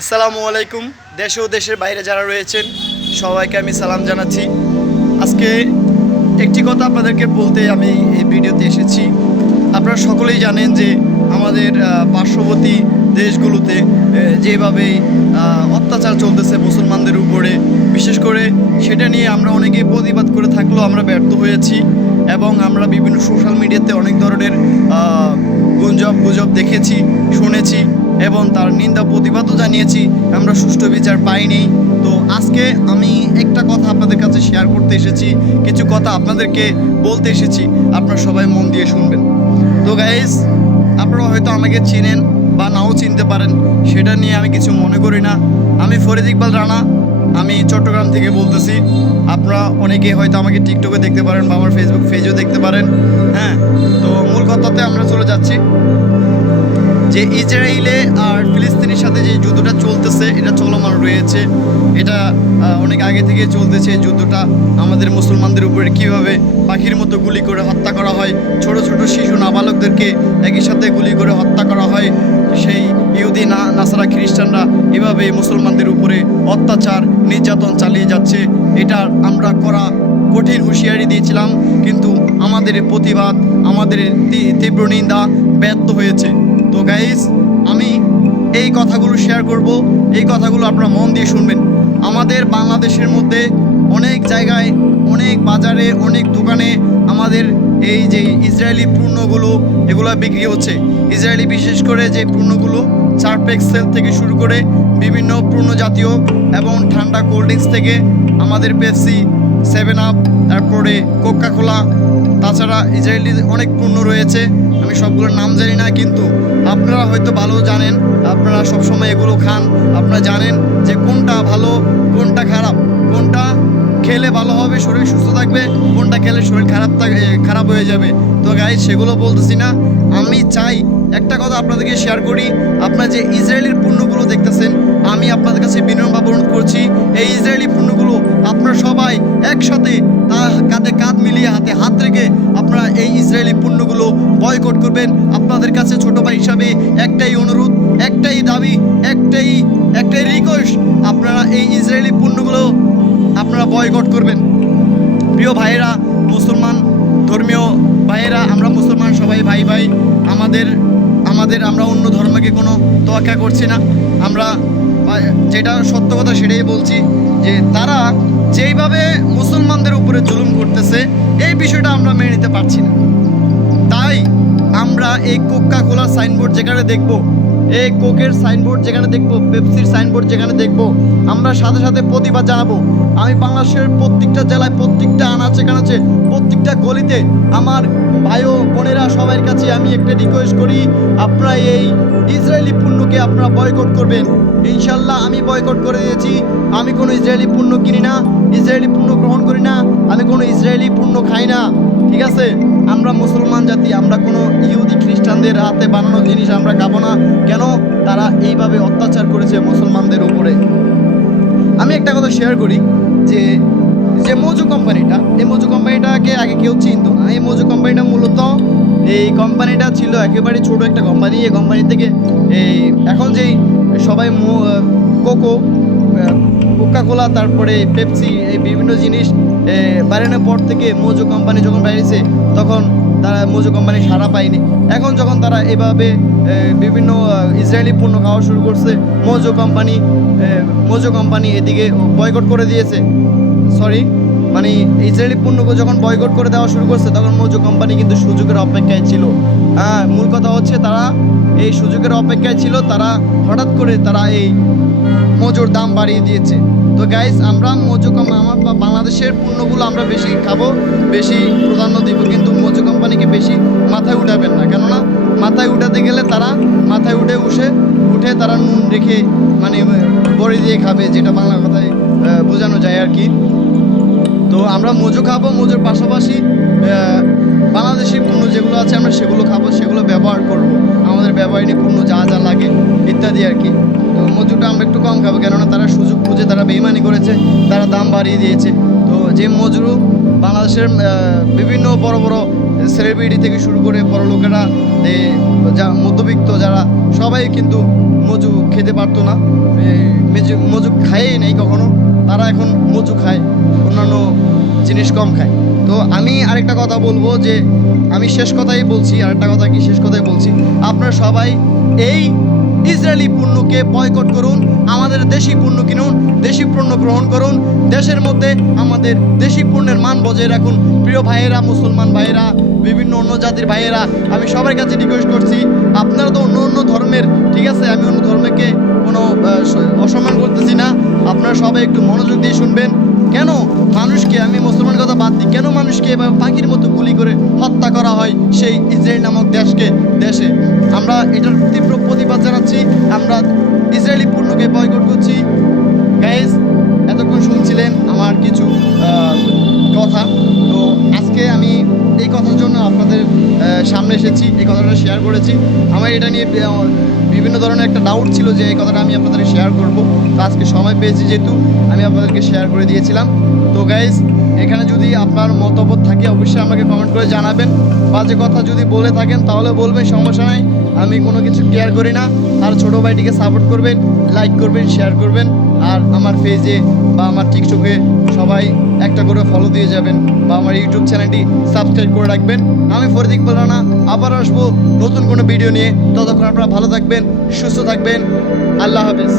আসসালামু আলাইকুম। দেশ ও দেশের বাইরে যারা রয়েছেন সবাইকে আমি সালাম জানাচ্ছি। আজকে একটি কথা আপনাদেরকে বলতে আমি এই ভিডিওতে এসেছি। আপনারা সকলেই জানেন যে আমাদের পার্শ্ববর্তী দেশগুলোতে যেভাবে অত্যাচার চলতেছে মুসলমানদের উপরে, বিশেষ করে সেটা নিয়ে আমরা অনেকেই প্রতিবাদ করে থাকলেও আমরা ব্যর্থ হয়েছি এবং আমরা বিভিন্ন সোশ্যাল মিডিয়াতে অনেক ধরনের গুজব দেখেছি, শুনেছি এবং তার নিন্দা প্রতিবাদও জানিয়েছি। আমরা সুষ্ঠু বিচার পাইনি। তো আজকে আমি একটা কথা আপনাদের কাছে শেয়ার করতে এসেছি, কিছু কথা আপনাদেরকে বলতে এসেছি, আপনারা সবাই মন দিয়ে শুনবেন। তো গাইস, আপনারা হয়তো আমাকে চিনেন বা নাও চিনতে পারেন, সেটা নিয়ে আমি কিছু মনে করি না। আমি ফরিদ ইকবাল রানা, আমি চট্টগ্রাম থেকে বলতেছি। আপনারা অনেকে হয়তো আমাকে টিকটকে দেখতে পারেন বা আমার ফেসবুক পেজেও দেখতে পারেন। হ্যাঁ, তো মূল কথাতে আমরা চলে যাচ্ছি যে ইসরায়েলে আর ফিলিস্তিনের সাথে যে যুদ্ধটা চলতেছে, এটা চলমান রয়েছে। এটা অনেক আগে থেকে চলতেছে। এই যুদ্ধটা আমাদের মুসলমানদের উপরে কীভাবে পাখির মতো গুলি করে হত্যা করা হয়, ছোট ছোট শিশু নাবালকদেরকে একই সাথে গুলি করে হত্যা করা হয়, সেই ইহুদি নাসারা খ্রিস্টানরা এভাবে মুসলমানদের উপরে অত্যাচার নির্যাতন চালিয়ে যাচ্ছে। এটা আমরা করা কঠিন হুঁশিয়ারি দিয়েছিলাম, কিন্তু আমাদের প্রতিবাদ, আমাদের তীব্র নিন্দা ব্যর্থ হয়েছে। তো গাইস, আমি এই কথাগুলো শেয়ার করব, এই কথাগুলো আপনারা মন দিয়ে শুনবেন। আমাদের বাংলাদেশের মধ্যে অনেক জায়গায়, অনেক বাজারে, অনেক দোকানে আমাদের এই যে ইসরায়েলি পণ্যগুলো এগুলো বিক্রি হচ্ছে। ইসরায়েলি বিশেষ করে যে পণ্যগুলো সার্ফেক্সেল থেকে শুরু করে বিভিন্ন পণ্য জাতীয় এবং ঠান্ডা কোল্ড ড্রিঙ্কস থেকে আমাদের পেপসি, 7 আপ, তারপরে কোকা কোলা, তাছাড়া ইসরায়েলি অনেক পণ্য রয়েছে। আমি সবগুলোর নাম জানি না, কিন্তু আপনারা হয়তো ভালো জানেন, আপনারা সবসময় এগুলো খান। আপনারা জানেন যে কোনটা ভালো, কোনটা খারাপ, কোনটা খেলে ভালো হবে, শরীর সুস্থ থাকবে, কোনটা খেলে শরীর খারাপ হয়ে যাবে। তো গাইস, সেগুলো বলতেছি না। আমি চাই একটা কথা আপনাদেরকে শেয়ার করি। আপনারা যে ইসরায়েলের পণ্যগুলো দেখতেছেন, আমি আপনাদের কাছে বিনম্রভাবে অনুরোধ করছি, এই ইসরায়েলি পণ্যগুলো আপনারা সবাই একসাথে কাঁধে কাঁধ মিলিয়ে, হাতে হাত রেখে আপনারা এই ইসরায়েলি পণ্যগুলো বয়কট করবেন। আপনাদের কাছে ছোট ভাই হিসাবে একটাই অনুরোধ, একটাই দাবি, একটাই রিকোয়েস্ট, আপনারা এই ইসরায়েলি পণ্যগুলো আপনারা বয়কট করবেন। প্রিয় ভাইয়েরা, মুসলমান ধর্মীয় ভাইয়েরা, আমরা মুসলমান সবাই ভাই ভাই। আমরা অন্য ধর্মকে কোনো তোয়াক্কা করছি না। আমরা যেটা সত্য কথা সেটাই বলছি, যে তারা যেইভাবে মুসলমানদের উপরে জুলুম করতেছে, এই বিষয়টা আমরা মেনে নিতে পারছি না। তাই আমরা এই কোকা কোলার সাইনবোর্ড যেখানে দেখব, এই কোকের সাইনবোর্ড যেখানে দেখব, পেপসির সাইনবোর্ড যেখানে দেখব, আমরা সাথে সাথে প্রতিবাদ জানাবো। আমি বাংলাদেশের প্রত্যেকটা জেলায়, প্রত্যেকটা আনাচে কানাচে, প্রত্যেকটা গলিতে আমার ভাই ও বোনেরা সবার কাছে আমি একটা রিকোয়েস্ট করি, আপনারা এই ইসরায়েলি পণ্যকে আপনারা বয়কট করবেন। ইনশাল্লাহ আমি বয়কট করে দিয়েছি। আমি কোনো ইসরায়েলি পণ্য কিনি না, ইসরায়েলি পণ্য গ্রহণ করি না, আমি কোনো ইসরায়েলি পণ্য খাই না। ঠিক আছে, আমরা মুসলমান জাতি, আমরা কোনো ইহুদি খ্রিস্টানদের হাতে বানানো জিনিস আমরা খাবো না। কেন? তারা এইভাবে অত্যাচার করেছে মুসলমানদের উপরে। আমি একটা কথা শেয়ার করি, যে মোজো কোম্পানিটা, এই মোজো কোম্পানিটাকে আগে কেউ চিনত না। এই মোজো কোম্পানিটা মূলত, এই কোম্পানিটা ছিল একেবারে ছোট একটা কোম্পানি। এই কোম্পানি থেকে এখন যেই সবাই কোকা কোলা, তারপরে পেপসি, এই বিভিন্ন জিনিস বাড়ানোর পর থেকে মোজো কোম্পানি যখন বাইরেছে, তখন তারা মোজো কোম্পানি সাড়া পায়নি। এখন যখন তারা এভাবে বিভিন্ন ইসরায়েলি পণ্য খাওয়া শুরু করছে, মোজো কোম্পানি এদিকে বয়কট করে দিয়েছে। মানে ইসরায়েলি পণ্যকে যখন বয়কট করে দেওয়া শুরু করছে, তখন মোজো কোম্পানি কিন্তু সুযোগের অপেক্ষায় ছিল। মূল কথা হচ্ছে, তারা এই সুযোগের অপেক্ষায় ছিল। তারা হঠাৎ করে তারা এই মোজোর দাম বাড়িয়ে দিয়েছে। তো গাইস, আমরা আমার বাংলাদেশের পণ্যগুলো আমরা বেশি খাবো, বেশি প্রাধান্য দিব, কিন্তু মোজো কোম্পানিকে বেশি মাথায় উঠাবেন না। কেননা মাথায় উঠাতে গেলে তারা মাথায় উঠে তারা নুন রেখে, মানে বড়ি দিয়ে খাবে, যেটা বাংলা কথায় বোঝানো যায় আর কি। তো আমরা মোজো খাবো, মোজোর পাশাপাশি বাংলাদেশি পণ্য যেগুলো আছে আমরা সেগুলো খাবো, সেগুলো ব্যবহার করব, আমাদের ব্যবহারিক পণ্য যা যা লাগে ইত্যাদি আর কি। তো মোজোটা আমরা একটু কম খাবো, কেননা তারা সুযোগ খুঁজে তারা বেইমানি করেছে, তারা দাম বাড়িয়ে দিয়েছে। তো যে মোজো বাংলাদেশের বিভিন্ন বড় বড় সেলিব্রিটি থেকে শুরু করে বড়লোকেরা যা মধ্যবিত্ত যারা সবাই কিন্তু মজু খেতে পারতো না, মজু খায়ই নেই কখনো, তারা এখন মজু খায়, অন্যান্য জিনিস কম খায়। তো আমি আরেকটা কথা বলবো যে আমি শেষ কথাই বলছি, আরেকটা কথা কি শেষ কথাই বলছি, আপনারা সবাই এই ইসরায়েলি পণ্যকে বয়কট করুন, আমাদের দেশি পণ্য কিনুন, দেশি পণ্য গ্রহণ করুন, দেশের মধ্যে আমাদের দেশি পণ্যের মান বজায় রাখুন। প্রিয় ভাইয়েরা, মুসলমান ভাইয়েরা, বিভিন্ন অন্য জাতির ভাইয়েরা, আমি সবার কাছে রিকোয়েস্ট করছি, আপনারা তো অন্য অন্য ধর্মের, ঠিক আছে, আমি অন্য ধর্মকে কোনো অসম্মান করতেছি না, আপনারা সবাই একটু মনোযোগ দিয়ে শুনবেন। কেন মানুষকে, আমি মুসলমানের কথা বাদ দিই, কেন মানুষকে এভাবে পাখির মতো গুলি করে হত্যা করা হয় সেই ইসরায়েল নামক দেশে? আমরা এটার তীব্র প্রতিবাদ জানাচ্ছি, আমরা ইসরায়েলি পণ্যকে বয়কট করছি। গাইজ, এতক্ষণ শুনছিলেন আমার কিছু কথা, তো আজকে আমি এই কথার জন্য আপনাদের সামনে এসেছি, এই কথাটা শেয়ার করেছি। আমার এটা নিয়ে বিভিন্ন ধরনের একটা ডাউট ছিল যে এই কথাটা আমি আপনাদেরকে শেয়ার করব, তো আজকে সময় পেয়েছি যেহেতু আমি আপনাদেরকে শেয়ার করে দিয়েছিলাম। তো গাইজ, এখানে যদি আপনার মতামত থাকে অবশ্যই আমাকে কমেন্ট করে জানাবেন, বাজে কথা যদি বলে থাকেন তাহলে বলবেন, সমস্যা নাই, আমি কোনো কিছু কেয়ার করি না। আর ছোটো ভাইটিকে সাপোর্ট করবেন, লাইক করবেন, শেয়ার করবেন, আর আমার পেজে বা আমার টিকটকে সবাই একটা করে ফলো দিয়ে যাবেন, বা আমার ইউটিউব চ্যানেলটি সাবস্ক্রাইব করে রাখবেন। আমি ফরিদ ইকবাল রানা আবার আসবো নতুন কোনো ভিডিও নিয়ে, ততক্ষণ আপনারা ভালো থাকবেন, সুস্থ থাকবেন, আল্লাহ হাফেজ।